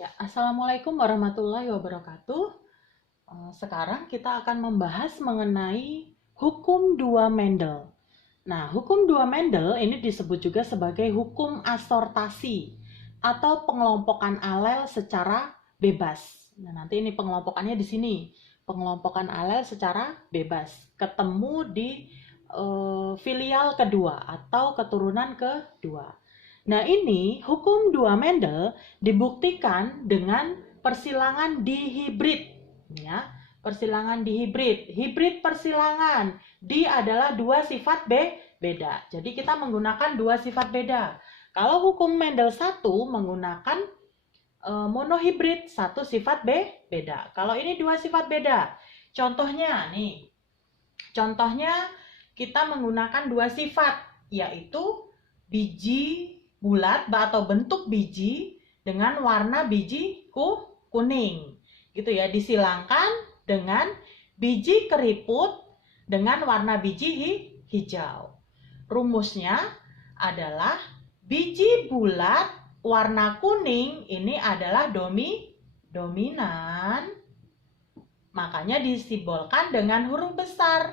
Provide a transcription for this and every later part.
Ya, Assalamualaikum warahmatullahi wabarakatuh. Sekarang kita akan membahas mengenai hukum dua Mendel. Nah, hukum dua Mendel ini disebut juga sebagai hukum asortasi atau pengelompokan alel secara bebas. Nah, nanti ini pengelompokannya di sini. Pengelompokan alel secara bebas. Ketemu di filial kedua atau keturunan kedua. Nah, ini hukum dua Mendel dibuktikan dengan persilangan dihibrid, ya. Persilangan dihibrid. Hibrid persilangan. Di adalah dua sifat beda. Jadi kita menggunakan dua sifat beda. Kalau hukum Mendel 1 menggunakan monohibrid, satu sifat beda. Kalau ini dua sifat beda. Contohnya nih. Contohnya kita menggunakan dua sifat, yaitu biji bulat atau bentuk biji dengan warna biji kuning, gitu ya. Disilangkan dengan biji keriput dengan warna biji hijau. Rumusnya adalah biji bulat warna kuning ini adalah dominan, makanya disimbolkan dengan huruf besar.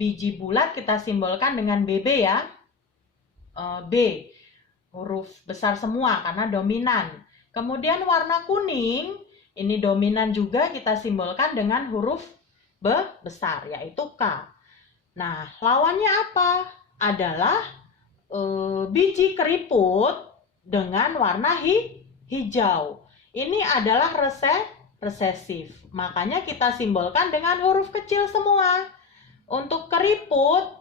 Biji bulat kita simbolkan dengan BB ya, B. Huruf besar semua karena dominan. Kemudian warna kuning, ini dominan juga kita simbolkan dengan huruf besar, yaitu K. Nah, lawannya apa? Adalah biji keriput dengan warna hijau. Ini adalah resesif. Makanya kita simbolkan dengan huruf kecil semua. Untuk keriput,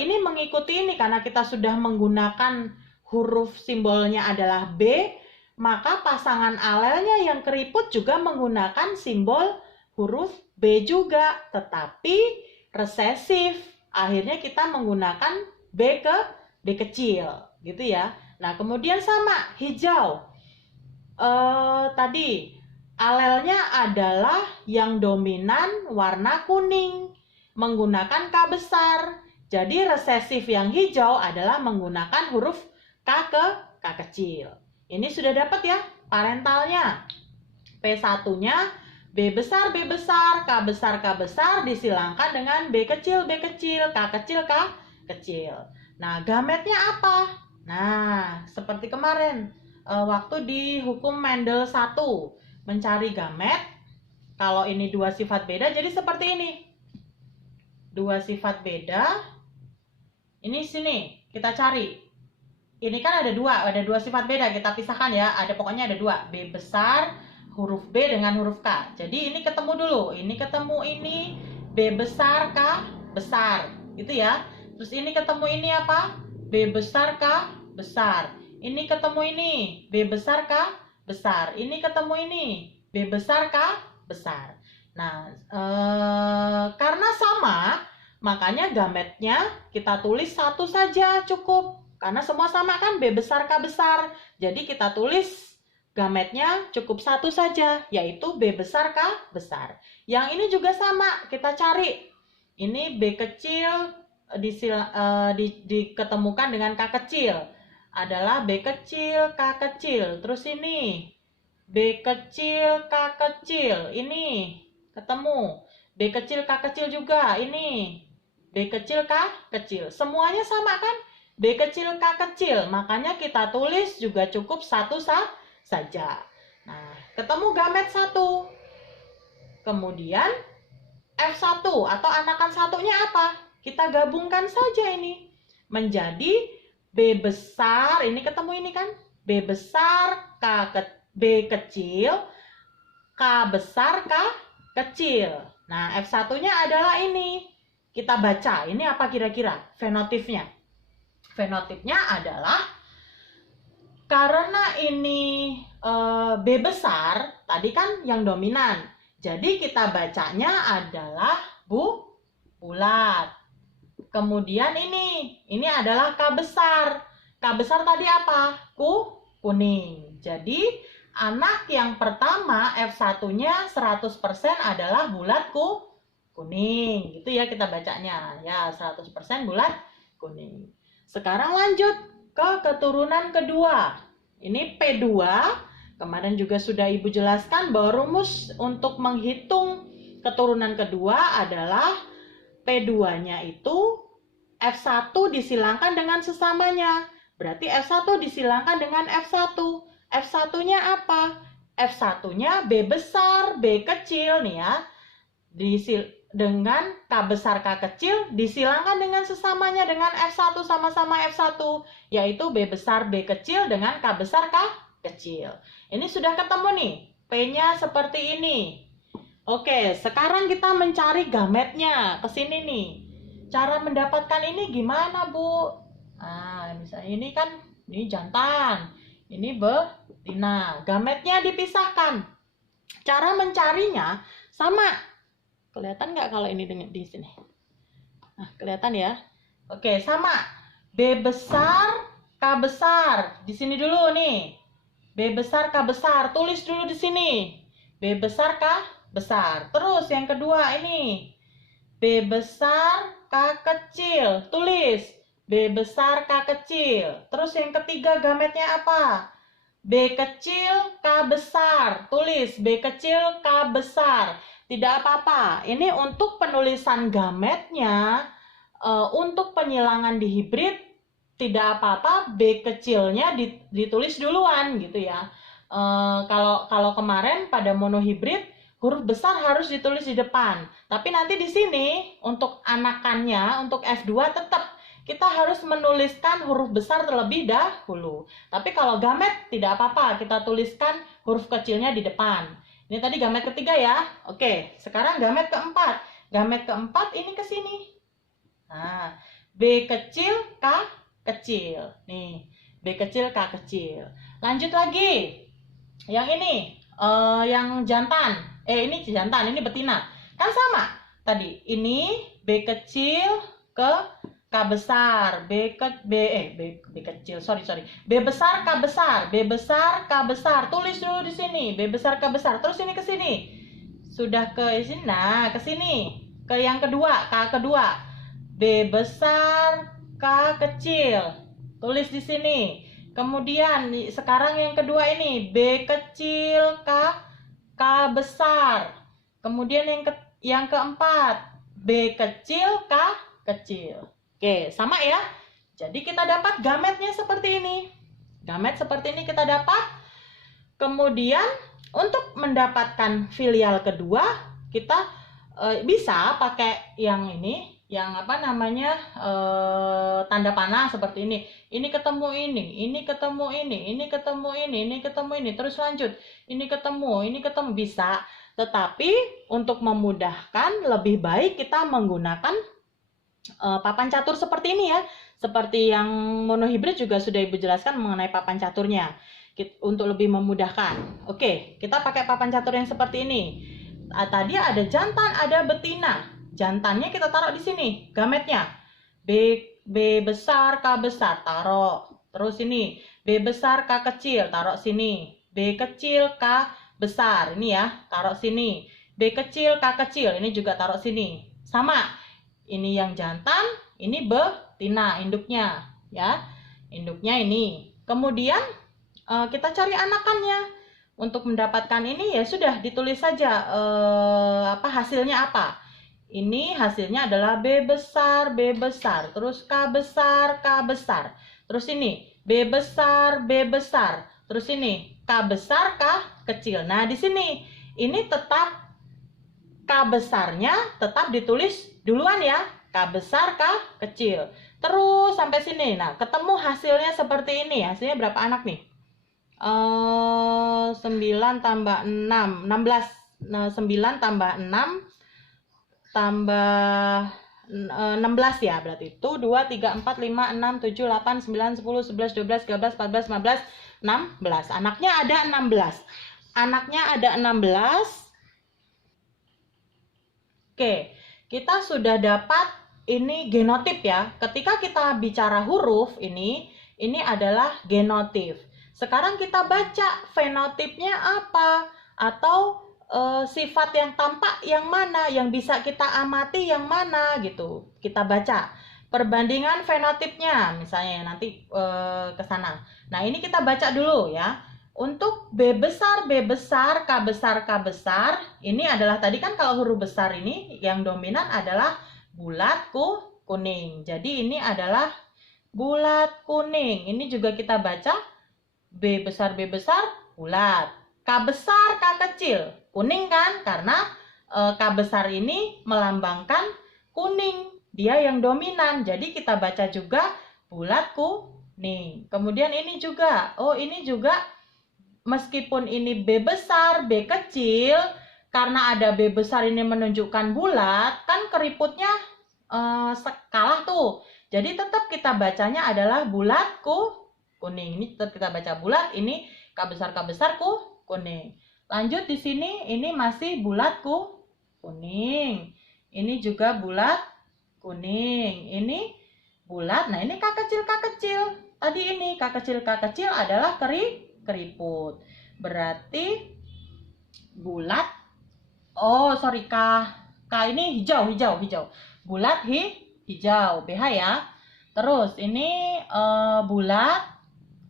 ini mengikuti ini karena kita sudah menggunakan huruf simbolnya adalah B, maka pasangan alelnya yang keriput juga menggunakan simbol huruf B juga, tetapi resesif. Akhirnya kita menggunakan B kecil, gitu ya. Nah, kemudian sama hijau. Tadi alelnya adalah yang dominan warna kuning, menggunakan K besar. Jadi resesif yang hijau adalah menggunakan huruf K kecil. Ini sudah dapat ya parentalnya. P1-nya B besar, K besar disilangkan dengan B kecil, K kecil. Nah, gametnya apa? Nah, seperti kemarin waktu di hukum Mendel 1 mencari gamet. Kalau ini dua sifat beda jadi seperti ini. Dua sifat beda. Ini sini kita cari. Ini kan ada dua sifat beda, kita pisahkan ya. Pokoknya ada dua, B besar, huruf B dengan huruf K. Jadi ini ketemu dulu, ini ketemu ini, B besar, K besar, gitu ya. Terus ini ketemu ini apa? B besar, K besar. Ini ketemu ini, B besar, K besar. Ini ketemu ini, B besar, K besar. Nah, karena sama, makanya gametnya kita tulis satu saja cukup. Karena semua sama kan, B besar, K besar. Jadi kita tulis gametnya cukup satu saja, yaitu B besar, K besar. Yang ini juga sama, kita cari. Ini B kecil diketemukan dengan K kecil. Adalah B kecil, K kecil. Terus ini, B kecil, K kecil. Ini ketemu. B kecil, K kecil juga. Ini, B kecil, K kecil. Semuanya sama kan? B kecil, K kecil, makanya kita tulis juga cukup satu saja. Nah, ketemu gamet 1. Kemudian F1 atau anakan satunya apa? Kita gabungkan saja ini. Menjadi B besar, ini ketemu ini kan? B besar, B kecil, K besar, K kecil. Nah, F1-nya adalah ini. Kita baca, ini apa kira-kira fenotipnya? Fenotipnya adalah karena ini B besar, tadi kan yang dominan. Jadi kita bacanya adalah bulat. Kemudian ini adalah K besar. K besar tadi apa? Kuning. Jadi anak yang pertama F1-nya 100% adalah bulat kuning. Gitu ya kita bacanya. Ya, 100% bulat kuning. Sekarang lanjut ke keturunan kedua. Ini P2 Kemarin juga sudah Ibu jelaskan bahwa rumus untuk menghitung keturunan kedua adalah P2-nya itu F1 disilangkan dengan sesamanya. Berarti F1 disilangkan dengan F1. F1-nya apa? F1-nya B besar, B kecil nih ya. Dengan K besar, K kecil disilangkan dengan sesamanya dengan F1 sama-sama F1. Yaitu B besar, B kecil dengan K besar, K kecil. Ini sudah ketemu nih. P-nya seperti ini. Oke, sekarang kita mencari gametnya. Kesini nih. Cara mendapatkan ini gimana, Bu? Nah, misalnya ini kan, ini jantan. Ini betina. Gametnya dipisahkan. Cara mencarinya sama. Kelihatan nggak kalau ini di sini? Nah, kelihatan ya? Oke, sama. B besar, K besar. Di sini dulu nih. B besar, K besar. Tulis dulu di sini. B besar, K besar. Terus yang kedua ini. B besar, K kecil. Tulis. B besar, K kecil. Terus yang ketiga gametnya apa? B kecil, K besar. Tulis. B kecil, K besar. Tidak apa-apa. Ini untuk penulisan gametnya. Untuk penyilangan di hibrid tidak apa-apa B kecilnya ditulis duluan gitu ya. Kalau kemarin pada monohibrid huruf besar harus ditulis di depan. Tapi nanti di sini untuk anakannya, untuk F2 tetap kita harus menuliskan huruf besar terlebih dahulu. Tapi kalau gamet tidak apa-apa, kita tuliskan huruf kecilnya di depan. Ini tadi gamet ketiga ya. Oke, sekarang gamet keempat. Gamet keempat ini ke sini. Nah, B kecil, K kecil. Nih, B kecil, K kecil. Lanjut lagi. Yang ini, yang jantan. Ini jantan, ini betina. Kan sama. Tadi, ini B kecil ke K besar. B kecil, sorry. B besar, K besar. B besar, K besar. Tulis dulu di sini. B besar, K besar. Terus ini ke sini. Sudah ke sini. Nah, ke sini. Ke yang kedua, K kedua. B besar, K kecil. Tulis di sini. Kemudian sekarang yang kedua ini B kecil, K besar. Kemudian yang keempat B kecil, K kecil. Oke, sama ya. Jadi kita dapat gametnya seperti ini. Gamet seperti ini kita dapat. Kemudian untuk mendapatkan filial kedua kita bisa pakai yang ini. Yang apa namanya tanda panah seperti ini. Ini ketemu ini ketemu ini ketemu ini ketemu ini, terus lanjut. Ini ketemu bisa. Tetapi untuk memudahkan lebih baik kita menggunakan papan catur seperti ini ya. Seperti yang monohibrid juga sudah Ibu jelaskan mengenai papan caturnya. Untuk lebih memudahkan. Oke, kita pakai papan catur yang seperti ini. Tadi ada jantan, ada betina. Jantannya kita taruh di sini, gametnya. B besar, K besar, taruh. Terus ini, B besar, K kecil, taruh sini. B kecil, K besar, ini ya, taruh sini. B kecil, K kecil, ini juga taruh sini. Sama, ini yang jantan, ini betina, induknya. Ya, induknya ini. Kemudian, kita cari anakannya. Untuk mendapatkan ini ya sudah ditulis saja hasilnya apa. Ini hasilnya adalah B besar, terus K besar, terus ini B besar, terus ini K besar, K kecil. Nah, di sini ini tetap K besarnya tetap ditulis duluan ya, K besar, K kecil. Terus sampai sini. Nah, ketemu hasilnya seperti ini. Hasilnya berapa anak nih? 9 tambah 6, 16. Nah, 9 tambah 6 tambah 16 ya, berarti itu 2, 3, 4, 5, 6, 7, 8, 9, 10, 11, 12, 13, 14, 15, 16. Anaknya ada 16. Oke, kita sudah dapat ini genotip ya. Ketika kita bicara huruf ini adalah genotip. Sekarang kita baca fenotipnya apa, atau sifat yang tampak yang mana, yang bisa kita amati yang mana gitu. Kita baca perbandingan fenotipnya misalnya nanti ke sana. Nah, ini kita baca dulu ya. Untuk B besar, B besar, K besar, K besar, ini adalah tadi kan kalau huruf besar ini yang dominan adalah bulat kuning. Jadi ini adalah bulat kuning. Ini juga kita baca B besar, bulat. K besar, K kecil. Kuning kan? Karena K besar ini melambangkan kuning. Dia yang dominan. Jadi kita baca juga bulat kuning. Kemudian ini juga. Oh, ini juga meskipun ini B besar, B kecil, karena ada B besar ini menunjukkan bulat, kan keriputnya kalah tuh. Jadi tetap kita bacanya adalah bulat kuning. Ini tetap kita baca bulat, ini K besar kuning. Lanjut di sini, ini masih bulat kuning. Ini juga bulat kuning. Ini bulat. Nah, ini K kecil. Tadi ini K kecil adalah keriput. Berarti bulat. Oh, sorry, K ini hijau. Bulat hijau, BH ya. Terus ini bulat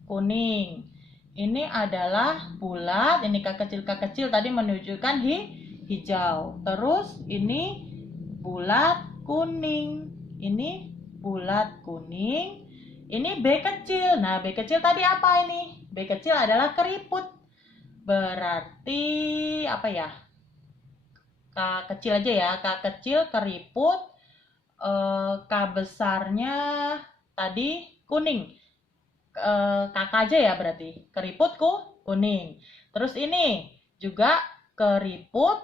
kuning. Ini adalah bulat, ini K kecil tadi menunjukkan hijau. Terus ini bulat kuning. Ini bulat kuning. Ini B kecil. Nah, B kecil tadi apa ini? B kecil adalah keriput. Berarti apa ya? K kecil aja ya. K kecil keriput. K besarnya tadi kuning. Kakak aja ya berarti. Keriput kuning. Terus ini juga keriput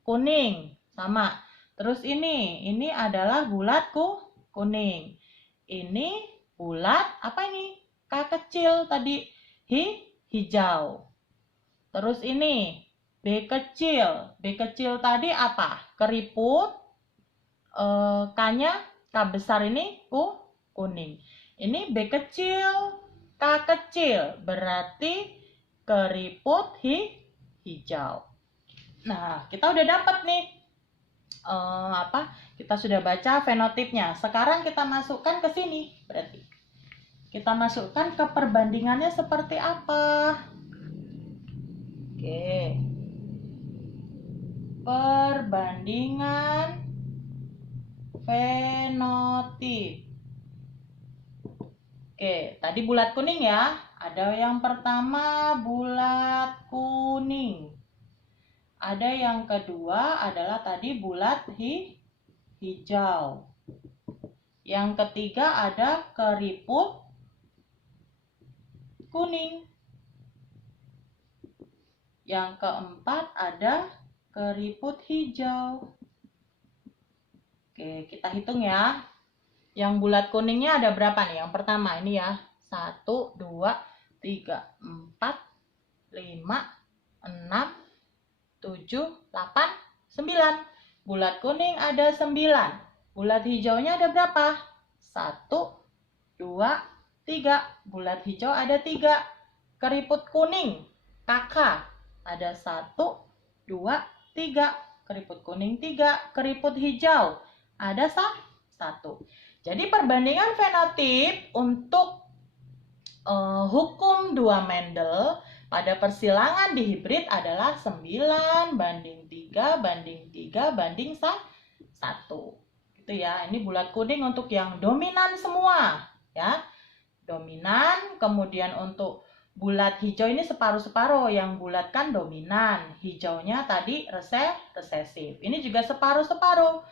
kuning. Sama. Terus ini adalah bulat kuning. Ini bulat apa ini? K kecil tadi hijau. Terus ini B kecil. B kecil tadi apa? Keriput. K-nya K besar ini kuning. Ini B kecil, K kecil. Berarti keriput hijau. Nah, kita udah dapat nih kita sudah baca fenotipnya. Sekarang kita masukkan ke sini. Berarti kita masukkan ke perbandingannya seperti apa. Oke. Perbandingan fenotip. Oke, tadi bulat kuning ya. Ada yang pertama bulat kuning. Ada yang kedua adalah tadi bulat hijau. Yang ketiga ada keriput kuning. Yang keempat ada keriput hijau. Oke, kita hitung ya. Yang bulat kuningnya ada berapa nih? Yang pertama ini ya. 1, 2, 3, 4, 5, 6, 7, 8, 9. Bulat kuning ada 9. Bulat hijaunya ada berapa? 1, 2, 3. Bulat hijau ada 3. Keriput kuning, kakak, ada 1, 2, 3. Keriput kuning 3. Keriput hijau ada 1. Jadi perbandingan fenotip untuk hukum 2 Mendel pada persilangan dihibrid adalah 9 banding 3 banding 3 banding 1. Gitu ya. Ini bulat kuning untuk yang dominan semua, ya. Dominan, kemudian untuk bulat hijau ini separuh-separuh, yang bulat kan dominan, hijaunya tadi resesif. Ini juga separuh-separuh.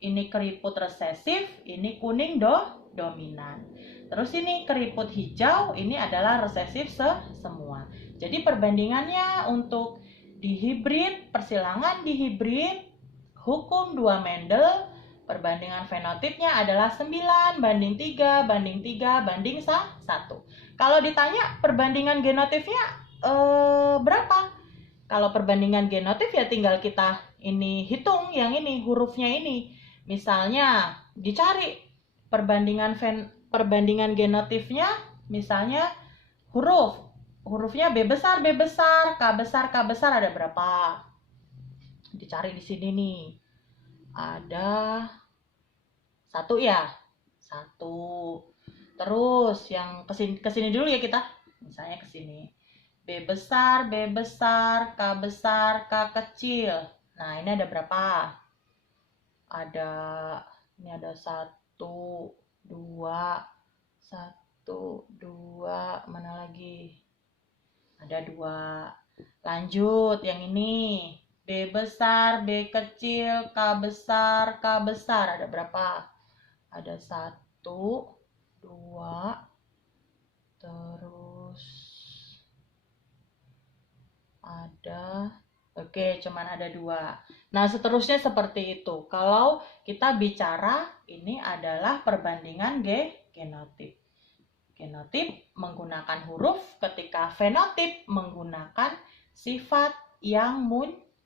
Ini keriput resesif, ini kuning dominan. Terus ini keriput hijau, ini adalah resesif semua. Jadi perbandingannya untuk dihibrid, persilangan dihibrid, hukum 2 Mendel, perbandingan fenotipnya adalah 9 banding 3 banding 3 banding 1. Kalau ditanya perbandingan genotipnya berapa? Kalau perbandingan genotip ya tinggal kita ini hitung yang ini, hurufnya ini. Misalnya dicari perbandingan genotifnya, misalnya hurufnya B besar, K besar ada berapa? Dicari di sini nih. Ada 1 ya. 1. Terus yang kesini dulu ya kita. Misalnya kesini. B besar, B besar, K besar, K kecil. Nah, ini ada berapa? Ini ada 1, 2, 1, 2, mana lagi? Ada 2. Lanjut, yang ini. B besar, B kecil, K besar, K besar. Ada berapa? Ada 1, 2, terus ada, oke, cuman ada 2. Nah, seterusnya seperti itu. Kalau kita bicara, ini adalah perbandingan genotip. Genotip menggunakan huruf ketika fenotip menggunakan sifat yang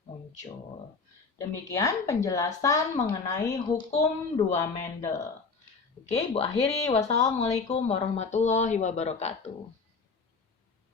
muncul. Demikian penjelasan mengenai hukum 2 Mendel. Oke, Bu akhiri. Wassalamualaikum warahmatullahi wabarakatuh.